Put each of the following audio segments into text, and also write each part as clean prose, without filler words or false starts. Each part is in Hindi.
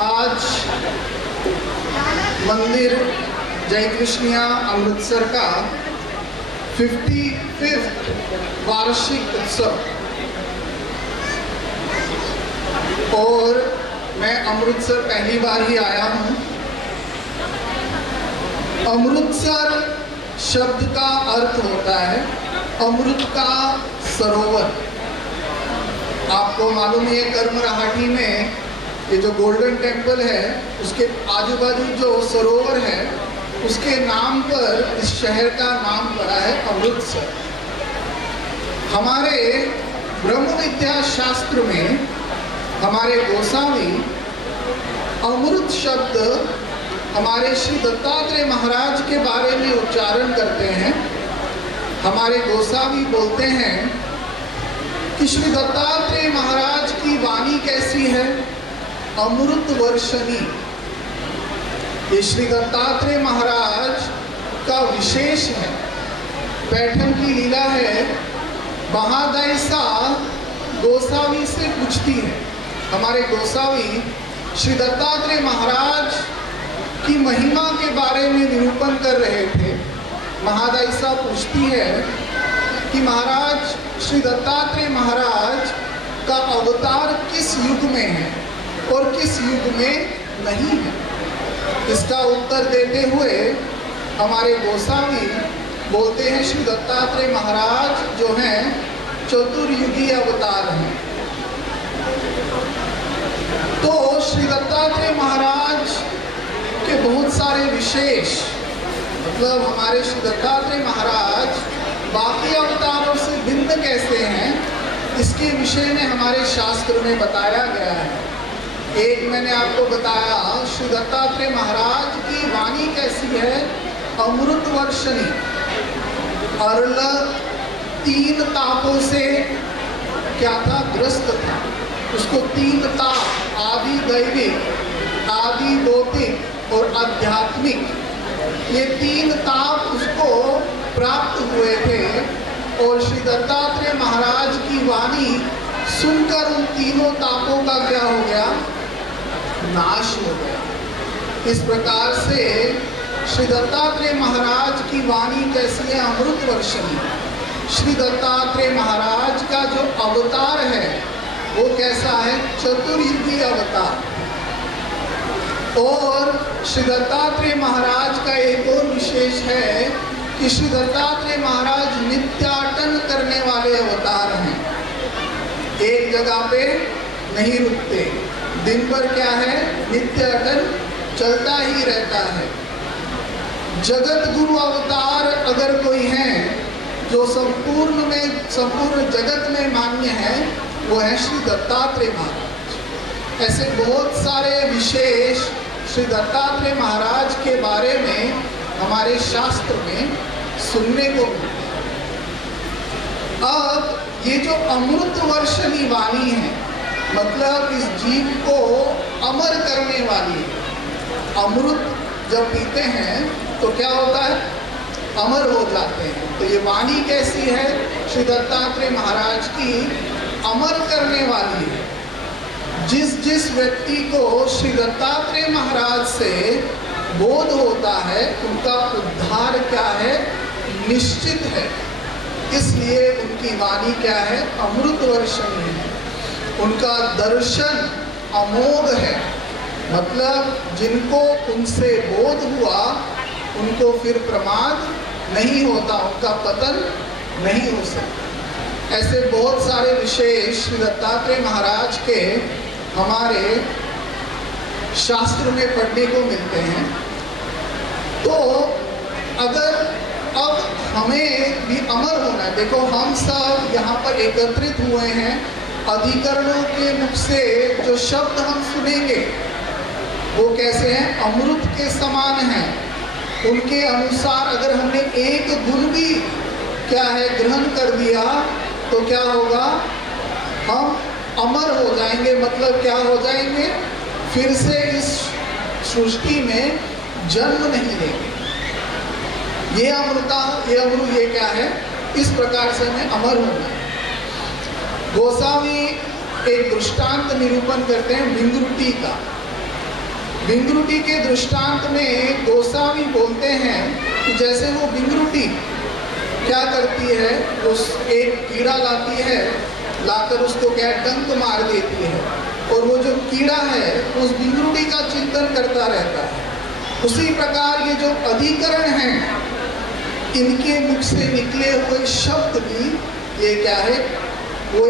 आज मंदिर जय कृष्णिया अमृतसर का 55वां वार्षिक उत्सव, और मैं अमृतसर पहली बार ही आया हूँ। अमृतसर शब्द का अर्थ होता है अमृत का सरोवर। आपको मालूम है कर्मराहाटी में ये जो गोल्डन टेम्पल है उसके आजू बाजू जो सरोवर है उसके नाम पर इस शहर का नाम पड़ा है अमृतसर। हमारे ब्रह्म विद्या शास्त्र में हमारे गोसावी अमृत शब्द हमारे श्री दत्तात्रेय महाराज के बारे में उच्चारण करते हैं। हमारे गोसावी बोलते हैं कि श्री दत्तात्रेय महाराज की वाणी कैसी है, अमृत वर्षणी। ये श्री दत्तात्रेय महाराज का विशेष है। पैठन की लीला है, महादायसा गोसावी से पूछती है। हमारे गोसावी श्री दत्तात्रेय महाराज की महिमा के बारे में निरूपण कर रहे थे। महादायसा पूछती है कि महाराज श्री दत्तात्रेय महाराज का अवतार किस युग में है और किस युग में नहीं है। इसका उत्तर देते हुए हमारे गोसावी बोलते हैं श्री दत्तात्रेय महाराज जो हैं चतुर्युगी अवतार हैं। तो श्री दत्तात्रेय महाराज के बहुत सारे विशेष, मतलब हमारे श्री दत्तात्रेय महाराज बाकी अवतारों से भिन्न कैसे हैं, इसके विषय में हमारे शास्त्र में बताया गया है। एक मैंने आपको बताया श्री दत्तात्रेय महाराज की वाणी कैसी है, अमृत वर्षणी। अरल 3 तापों से क्या था, ग्रस्त था। उसको 3 ताप, आदि दैविक, आदि भौतिक और आध्यात्मिक, ये 3 ताप उसको प्राप्त हुए थे। और श्री दत्तात्रेय महाराज की वाणी सुनकर उन तीनों तापों का क्या हो गया, नाश हो गया। इस प्रकार से श्री दत्तात्रेय महाराज की वाणी कैसी है, अमृत वर्षणी। श्री दत्तात्रेय महाराज का जो अवतार है वो कैसा है, चतुर्युगी अवतार। और श्री दत्तात्रेय महाराज का एक और विशेष है कि श्री दत्तात्रेय महाराज नित्याटन करने वाले अवतार हैं। एक जगह पे नहीं रुकते, दिन भर क्या है, नित्याटन चलता ही रहता है। जगत गुरु अवतार अगर कोई है जो संपूर्ण जगत में मान्य है, वो है श्री दत्तात्रेय महाराज। ऐसे बहुत सारे विशेष श्री दत्तात्रेय महाराज के बारे में हमारे शास्त्र में सुनने को मिलते हैं। अब ये जो अमृत वर्षणी वाणी है, मतलब इस जीव को अमर करने वाली है। अमृत जब पीते हैं तो क्या होता है, अमर हो जाते हैं। तो ये वाणी कैसी है, श्री दत्तात्रेय महाराज की अमर करने वाली है। जिस व्यक्ति को श्री दत्तात्रेय महाराज से बोध होता है उनका उद्धार क्या है, निश्चित है। इसलिए उनकी वाणी क्या है, अमृत वर्षणी है। उनका दर्शन अमोघ है, मतलब जिनको उनसे बोध हुआ उनको फिर प्रमाद नहीं होता, उनका पतन नहीं हो सकता। ऐसे बहुत सारे विशेष श्री दत्तात्रेय महाराज के हमारे शास्त्र में पढ़ने को मिलते हैं। तो अगर अब हमें भी अमर होना है, देखो हम सब यहाँ पर एकत्रित हुए हैं, अधिकरणों के मुख से जो शब्द हम सुनेंगे वो कैसे हैं, अमृत के समान हैं। उनके अनुसार अगर हमने एक गुण भी क्या है ग्रहण कर दिया तो क्या होगा, हम अमर हो जाएंगे। मतलब क्या हो जाएंगे, फिर से इस सृष्टि में जन्म नहीं लेंगे। ये अमृत ये क्या है, इस प्रकार से हमें अमर होना है। गोसावी एक दृष्टांत निरूपण करते हैं भिंगरुटी का। विंगरुटी के दृष्टांत में गोस्वामी बोलते हैं कि जैसे वो विंगरुटी क्या करती है, उस एक कीड़ा लाती है, लाकर उसको क्या डंक मार देती है, और वो जो कीड़ा है उस विंगरुटी का चिंतन करता रहता है। उसी प्रकार ये जो अधिकरण हैं, इनके मुख से निकले हुए शब्द भी ये क्या है, वो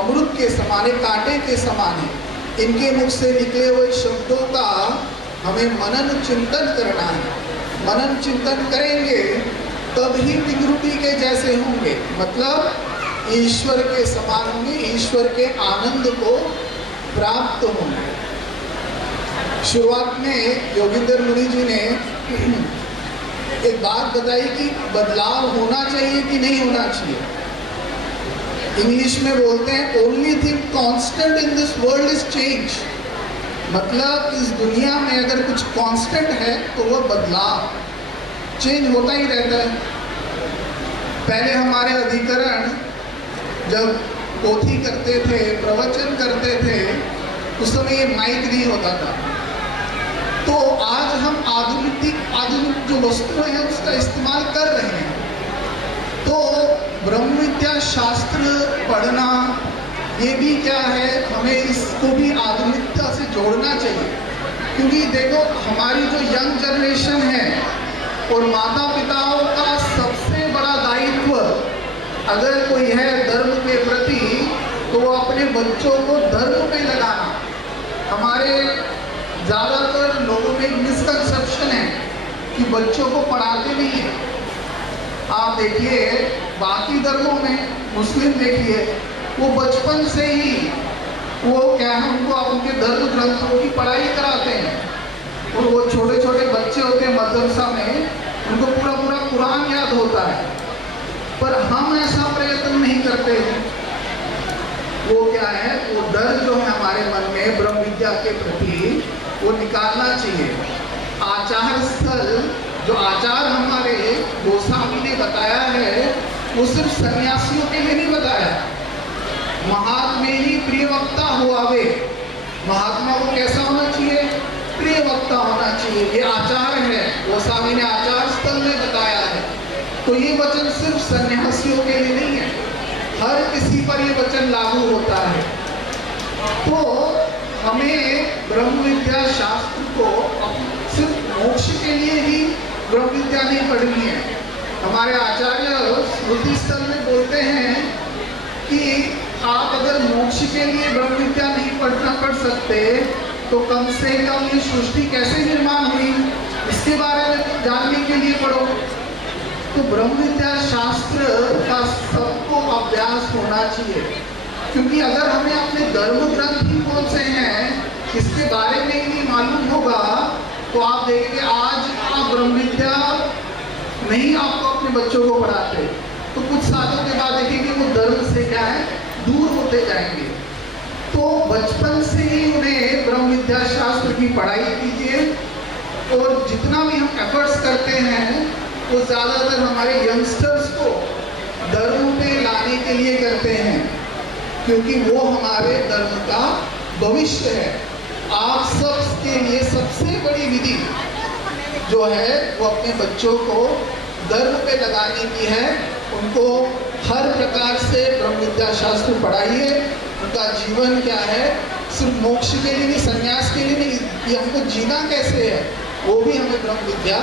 अमृत के समान है, कांटे के समान है। इनके मुख से निकले हुए शब्दों का हमें मनन चिंतन करना है। मनन चिंतन करेंगे तब ही विंगरुटी के जैसे होंगे, मतलब ईश्वर के समान होंगे, ईश्वर के आनंद को प्राप्त होंगे। शुरुआत में योगेंद्र मुनि जी ने एक बात बताई कि बदलाव होना चाहिए कि नहीं होना चाहिए। इंग्लिश में बोलते हैं only thing constant in this world is change, मतलब इस दुनिया में अगर कुछ कांस्टेंट है तो वह बदलाव, चेंज होता ही रहता है। पहले हमारे अधिकरण जब पोथी करते थे, प्रवचन करते थे, उस समय ये माइक नहीं होता था। तो आज हम आधुनिक जो वस्तुएं हैं उसका इस्तेमाल कर रहे हैं। तो ब्रह्म विद्या शास्त्र पढ़ना ये भी क्या है, हमें इसको भी आधुनिकता से जोड़ना चाहिए। क्योंकि देखो हमारी जो यंग जनरेशन है और माता पिताओं का सबसे बड़ा दायित्व अगर कोई है धर्म के प्रति, तो वो अपने बच्चों को धर्म पे लगाना। हमारे ज़्यादातर लोगों में एक मिसकंसेप्शन है कि बच्चों को पढ़ाते नहीं है। आप देखिए बाकी धर्मों में, मुस्लिम देखिए, वो बचपन से ही वो क्या है, उनको उनके धर्म ग्रंथों की पढ़ाई कराते हैं। और वो छोटे छोटे बच्चे होते हैं मदरसा में, उनको पूरा पूरा कुरान याद होता है। पर हम ऐसा प्रयत्न नहीं करते हैं। वो क्या है, वो डर जो है हमारे मन में ब्रह्म विद्या के प्रति, वो निकालना चाहिए। आचार स्थल, जो आचार हमारे गोस्वामी ने बताया है, वो सिर्फ सन्यासियों के लिए नहीं बताया। महात्मे ही प्रिय वक्ता हुआवे, महात्मा को कैसा होना चाहिए, प्रिय वक्ता होना चाहिए। ये आचार है, गोस्वामी ने आचार स्थल में बताया है। तो ये वचन सिर्फ सन्यासियों के लिए नहीं है, हर किसी पर ये वचन लागू होता है। तो हमें ब्रह्म विद्या शास्त्र को सिर्फ मोक्ष के लिए ही ब्रह्म विद्या नहीं पढ़नी है। हमारे आचार्य स्मृति स्थल में बोलते हैं कि आप अगर मोक्ष के लिए ब्रह्म विद्या नहीं पढ़ सकते तो कम से कम ये सृष्टि कैसे निर्माण हुई इसके बारे में जानने के लिए पढ़ो। तो ब्रह्म विद्या शास्त्र का सबको अभ्यास होना चाहिए। क्योंकि अगर हमें अपने धर्म ग्रंथ ही कौन से हैं इसके बारे में ही नहीं मालूम होगा, तो आप देखेंगे आज आप ब्रह्म विद्या नहीं आपको अपने बच्चों को पढ़ाते, तो कुछ सालों के बाद देखेंगे वो धर्म से क्या है, दूर होते जाएंगे। तो बचपन से ही उन्हें ब्रह्म विद्या शास्त्र की पढ़ाई कीजिए। और जितना भी हम एफर्ट्स करते हैं वो ज़्यादातर हमारे यंगस्टर्स को धर्म पे लाने के लिए करते हैं, क्योंकि वो हमारे धर्म का भविष्य है। आप सब के लिए सबसे बड़ी विधि जो है वो अपने बच्चों को धर्म पे लगाने की है। उनको हर प्रकार से ब्रह्म विद्या शास्त्र पढ़ाइए। उनका जीवन क्या है, सिर्फ मोक्ष के लिए नहीं, संन्यास के लिए नहीं, ये हमको जीना कैसे है वो भी हमें ब्रह्म विद्या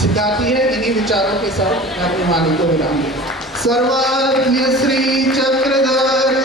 सिखाती है। इन्हीं विचारों के साथ मैं अपनी वाणी को विराम दूंगा। सर्वज्ञ श्री चक्रधर